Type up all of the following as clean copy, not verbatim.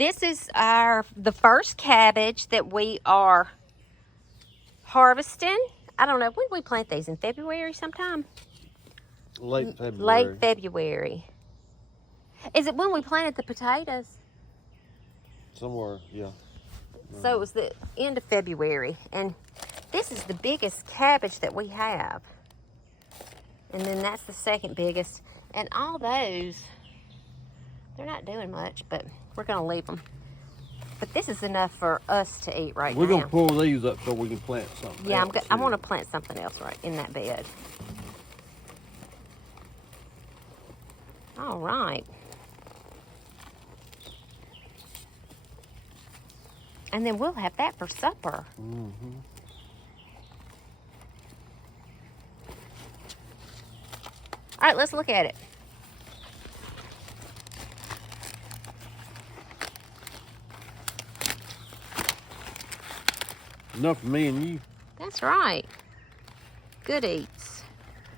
This is the first cabbage that we are harvesting. I don't know, when did we plant these? In February sometime? Late February. Late February. Is it when we planted the potatoes? Somewhere, yeah. So it was the end of February. And this is the biggest cabbage that we have. And then that's the second biggest. And all those, they're not doing much, but we're going to leave them. But this is enough for us to eat right now. We're going to pull these up so we can plant something Yeah, else I want to plant something else right in that bed. All right. And then we'll have that for supper. Mm-hmm. All right, let's look at it. Enough for me and you. That's right. Good eats.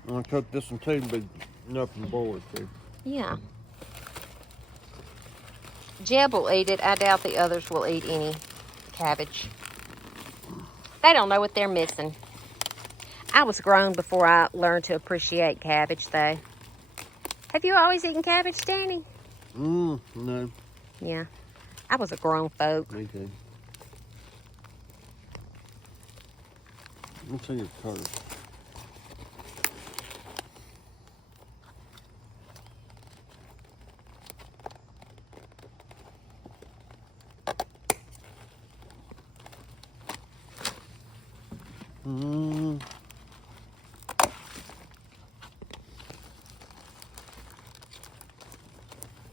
I'm going to cook this one too, but enough for the boys too. Yeah. Jeb will eat it. I doubt the others will eat any cabbage. They don't know what they're missing. I was grown before I learned to appreciate cabbage, though. Have you always eaten cabbage, Danny? No. Yeah. I was a grown folk. Me too. Let's see your color.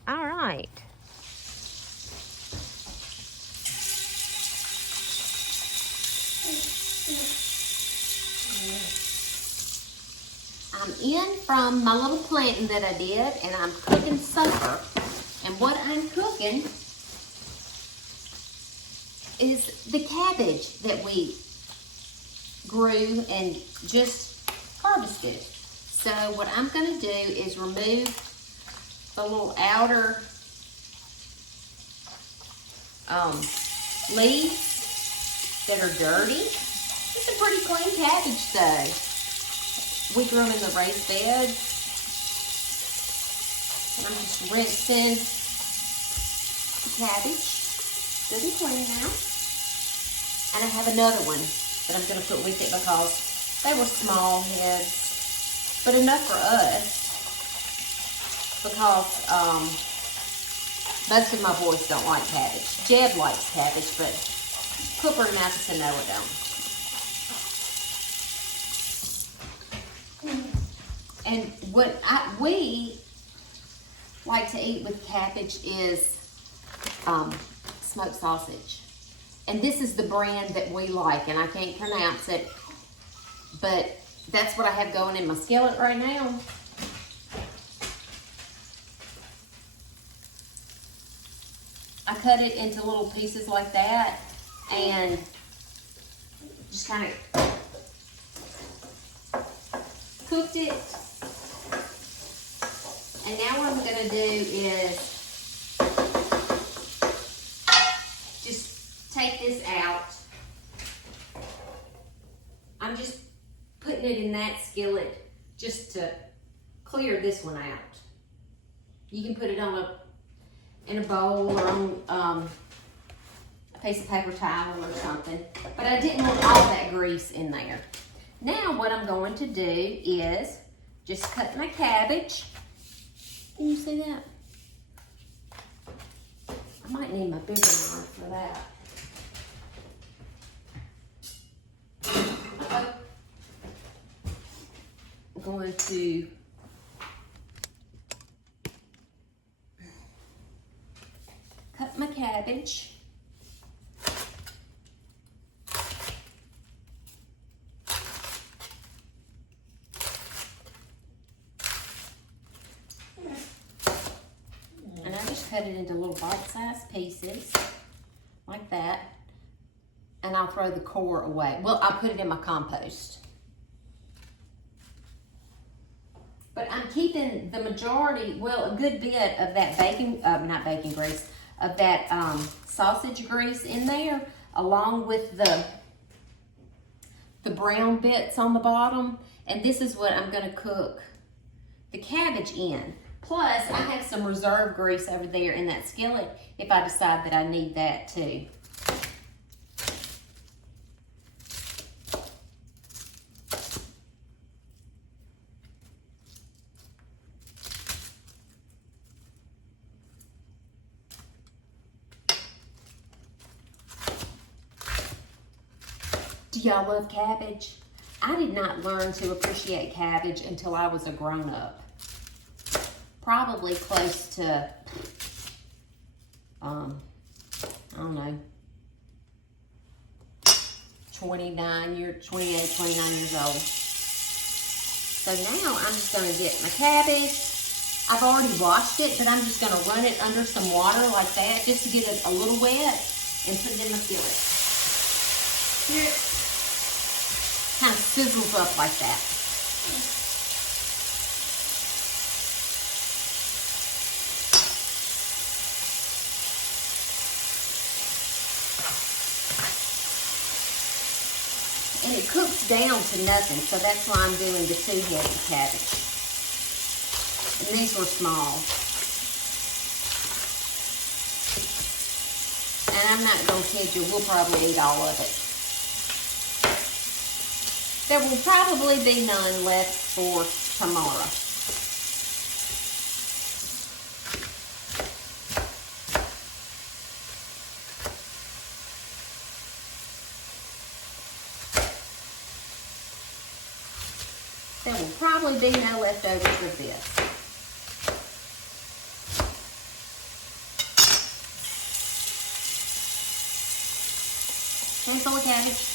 All right. I'm in from my little planting that I did, and I'm cooking supper. And what I'm cooking is the cabbage that we grew and just harvested. So what I'm going to do is remove the little outer leaves that are dirty. It's a pretty clean cabbage though. We grew them in the raised beds. And I'm just rinsing the cabbage. Good and clean now. And I have another one that I'm going to put with it because they were small heads, but enough for us because most of my boys don't like cabbage. Jeb likes cabbage, but Cooper and Matheson know it don't. And what we like to eat with cabbage is smoked sausage. And this is the brand that we like, and I can't pronounce it, but that's what I have going in my skillet right now. I cut it into little pieces like that and just kind of cooked it. And now what I'm going to do is just take this out. I'm just putting it in that skillet just to clear this one out. You can put it on in a bowl or on a piece of paper towel or something. But I didn't want all that grease in there. Now what I'm going to do is just cut my cabbage. Can you see that? I might need my bigger knife for that. I'm going to cut my cabbage. And I just cut it into little bite-sized pieces, like that. And I'll throw the core away. Well, I'll put it in my compost. But I'm keeping the majority, well, a good bit of that not bacon grease, of that sausage grease in there, along with the brown bits on the bottom. And this is what I'm gonna cook the cabbage in. Plus, I have some reserve grease over there in that skillet if I decide that I need that too. Do y'all love cabbage? I did not learn to appreciate cabbage until I was a grown-up. Probably close to, I don't know, 28, 29 years old. So now I'm just gonna get my cabbage. I've already washed it, but I'm just gonna run it under some water like that, just to get it a little wet and put it in the skillet. Here, kind of sizzles up like that. And it cooks down to nothing, so that's why I'm doing the 2 heads of cabbage. And these were small. And I'm not gonna kid you, we'll probably eat all of it. There will probably be none left for tomorrow. There will probably be no leftovers of this. Handful of cabbage.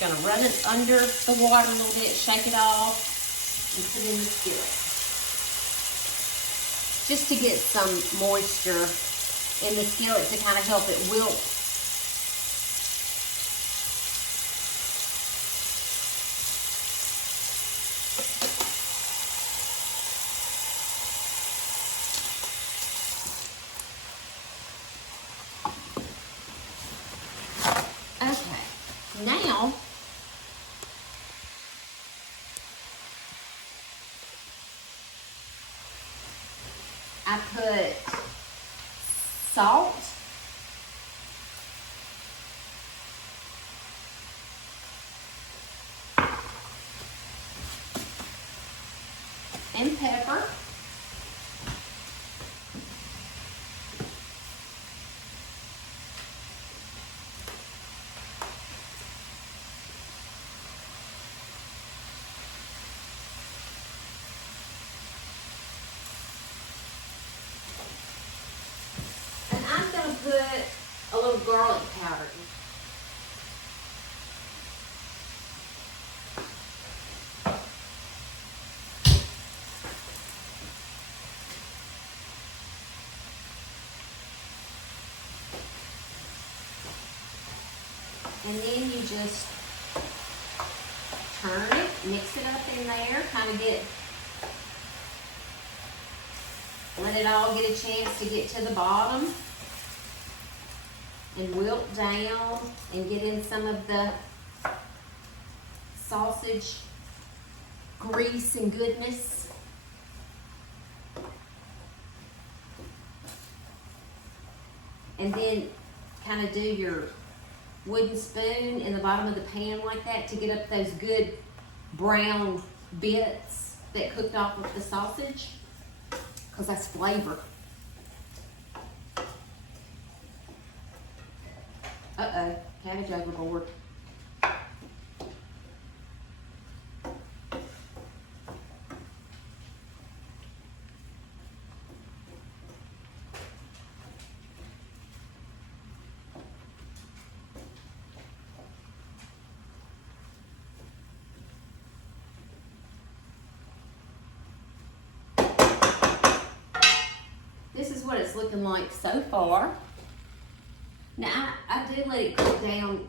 Gonna run it under the water a little bit, shake it off, and put it in the skillet. Just to get some moisture in the skillet to kind of help it wilt. Okay, now I put salt, and pepper, put a little garlic powder in. And then you just turn it, mix it up in there, kind of let it all get a chance to get to the bottom and wilt down and get in some of the sausage grease and goodness. And then kind of do your wooden spoon in the bottom of the pan like that to get up those good brown bits that cooked off of the sausage, because that's flavor. Uh-oh, cabbage overboard. This is what it's looking like so far. Now, I do let it cook down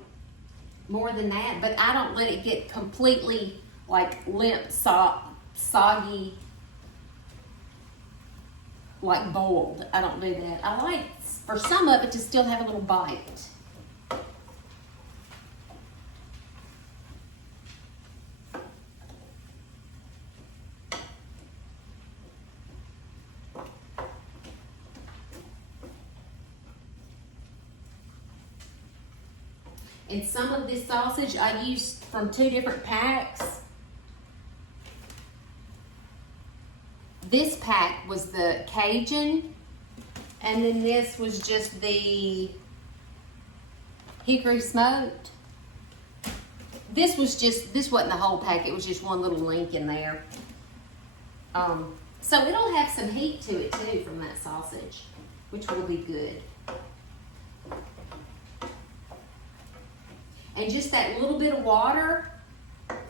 more than that, but I don't let it get completely like limp, soggy. like boiled. I don't do that. I like for some of it to still have a little bite. And some of this sausage I used from 2 different packs. This pack was the Cajun, and then this was just the hickory smoked. This wasn't the whole pack, it was just one little link in there. So it'll have some heat to it too from that sausage, which will be good. And just that little bit of water,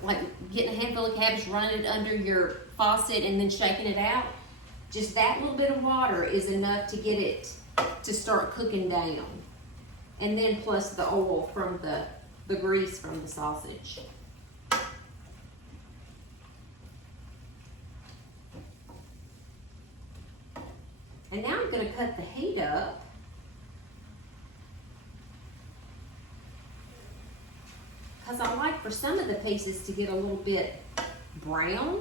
like getting a handful of cabbage, running it under your faucet and then shaking it out, just that little bit of water is enough to get it to start cooking down. And then plus the oil from the grease from the sausage. And now I'm going to cut the heat up. Because I like for some of the pieces to get a little bit brown.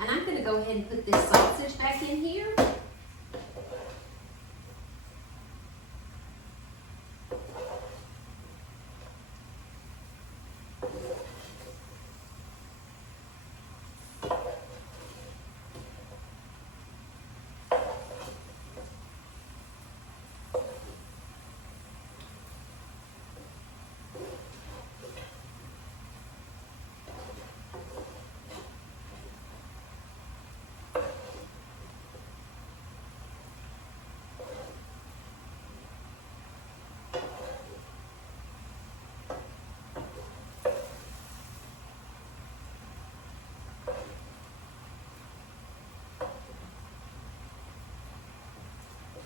And I'm going to go ahead and put this sausage back in here.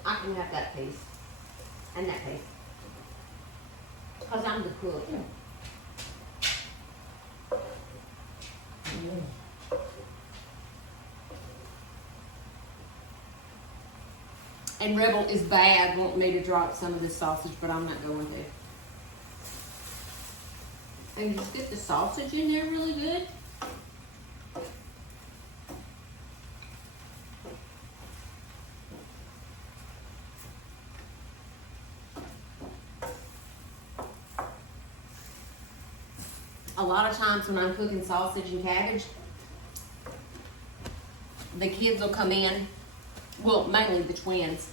I can have that piece and that piece because I'm the cook. And Rebel is bad wanting me to drop some of this sausage, but I'm not going to. And just get the sausage in there really good. A lot of times when I'm cooking sausage and cabbage, the kids will come in, well, mainly the twins,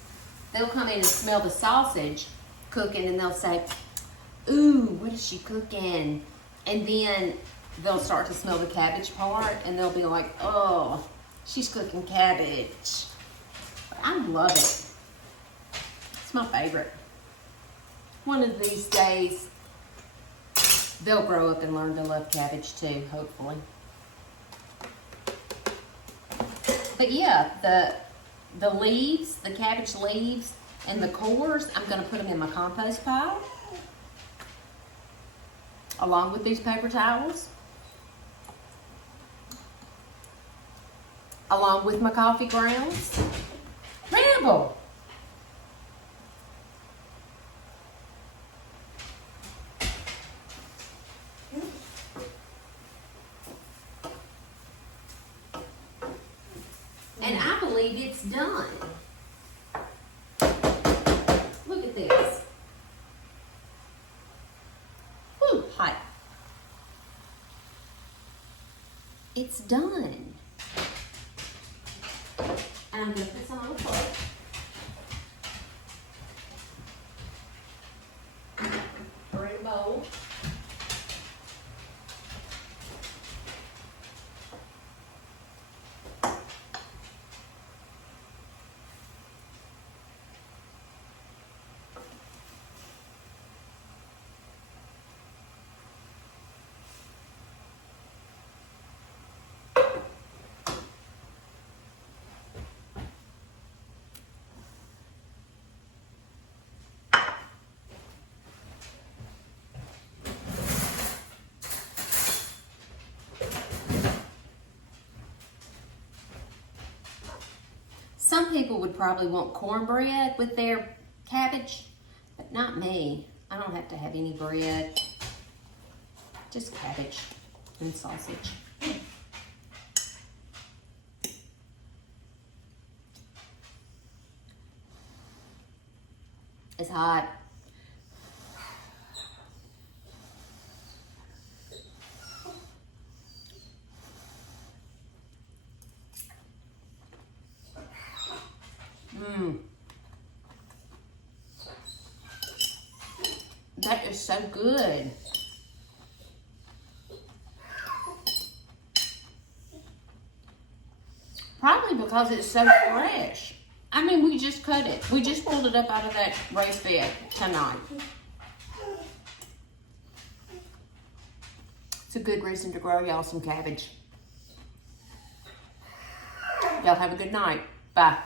they'll come in and smell the sausage cooking and they'll say, ooh, what is she cooking? And then they'll start to smell the cabbage part and they'll be like, oh, she's cooking cabbage. But I love it. It's my favorite. One of these days, they'll grow up and learn to love cabbage too, hopefully. But yeah, the leaves, the cabbage leaves, and the cores, I'm going to put them in my compost pile, along with these paper towels, along with my coffee grounds. Rebel! And I believe it's done. Look at this. Whew, hot. It's done. And I'm going to put some on the plate. Or in a bowl. some people would probably want cornbread with their cabbage, but not me. I don't have to have any bread. Just cabbage and sausage. It's hot. That is so good. Probably because it's so fresh. I mean, we just cut it. We just pulled it up out of that raised bed tonight. It's a good reason to grow y'all some cabbage. Y'all have a good night. Bye.